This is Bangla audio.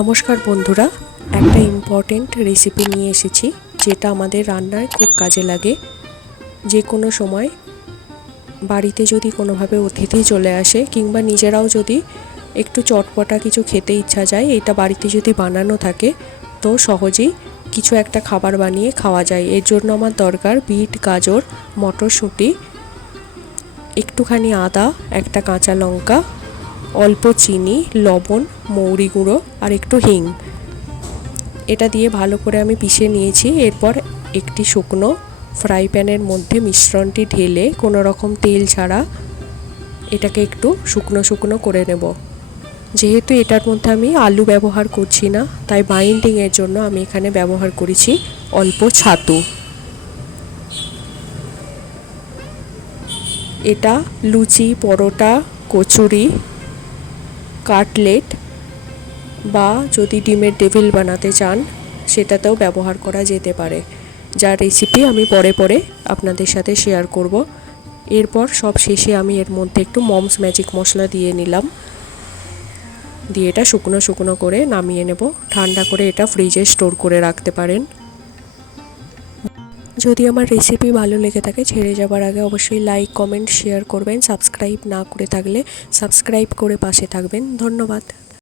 নমস্কার বন্ধুরা, একটা ইম্পর্টেন্ট রেসিপি নিয়ে এসেছি যেটা আমাদের রান্নায় খুব কাজে লাগে। যে কোনো সময় বাড়িতে যদি কোনোভাবে অতিথি চলে আসে কিংবা নিজেরাও যদি একটু চটপটা কিছু খেতে ইচ্ছা যায়, এটা বাড়িতে যদি বানানো থাকে তো সহজেই কিছু একটা খাবার বানিয়ে খাওয়া যায়। এর জন্য আমার দরকার বিট, গাজর, মটরশুঁটি, একটুখানি আদা, একটা কাঁচা লঙ্কা, অল্প চিনি, লবণ, মৌরি গুঁড়ো আর একটু হিং। এটা দিয়ে ভালো করে আমি পিষে নিয়েছি। এরপর একটি শুকনো ফ্রাই প্যানের মধ্যে মিশ্রণটি ঢেলে কোনো রকম তেল ছাড়া এটাকে একটু শুকনো শুকনো করে নেব। যেহেতু এটার মধ্যে আমি আলু ব্যবহার করছি না, তাই বাইন্ডিংয়ের জন্য আমি এখানে ব্যবহার করেছি অল্প ছাতু। এটা লুচি, পরোটা, কচুরি, কাটলেট বা যদি ডিমের ডেভিল বানাতে চান সেটাতেও ব্যবহার করা যেতে পারে, যার রেসিপি আমি পরে পরে আপনাদের সাথে শেয়ার করব। এরপর সব শেষে আমি এর মধ্যে একটু মমস ম্যাজিক মশলা দিয়ে নিলাম, দিয়ে এটা শুকনো শুকনো করে নামিয়ে নেব। ঠান্ডা করে এটা ফ্রিজে স্টোর করে রাখতে পারেন। যদি আমার রেসিপি ভালো লেগে থাকে ছেড়ে যাবার আগে অবশ্যই লাইক, কমেন্ট, শেয়ার করবেন। সাবস্ক্রাইব না করে থাকলে সাবস্ক্রাইব করে পাশে থাকবেন। ধন্যবাদ।